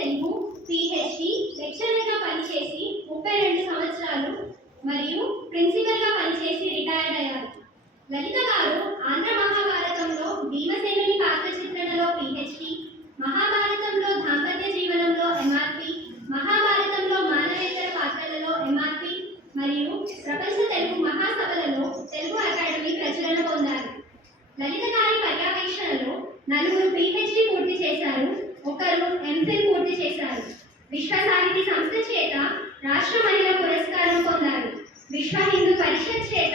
Telugu PhD లెక్చరర్గా పనిచేసి 32 సంవత్సరాలు మరియు ప్రిన్సిపల్గా పనిచేసి రిటైర్డ్ అయ్యారు. లలిత గారు ఆంధ్ర మహాభారతంలో భీమసేనుని పాత్ర చిత్రణలో పిహెచ్డి, మహాభారతంలో దాంపత్య జీవనంలో ఎంఆర్పి, మహాభారతంలో మానవేతర పాత్రలలో ఎంఆర్పి మరియు ప్రపంచ తెలుగు మహాసభలలో తెలుగు అకాడమీ ప్రచురణ పొందారు. లలిత గారి పర్యవేక్షణలో 4 పిహెచ్డి పూర్తి చేశారు, 1 ఎంఫిల్ పూర్తి చేశారు. విశ్వ సాహితీ సంస్థ చేత రాష్ట్ర మహిళా పురస్కారం పొందారు. విశ్వ హిందూ పరిషత్ చేత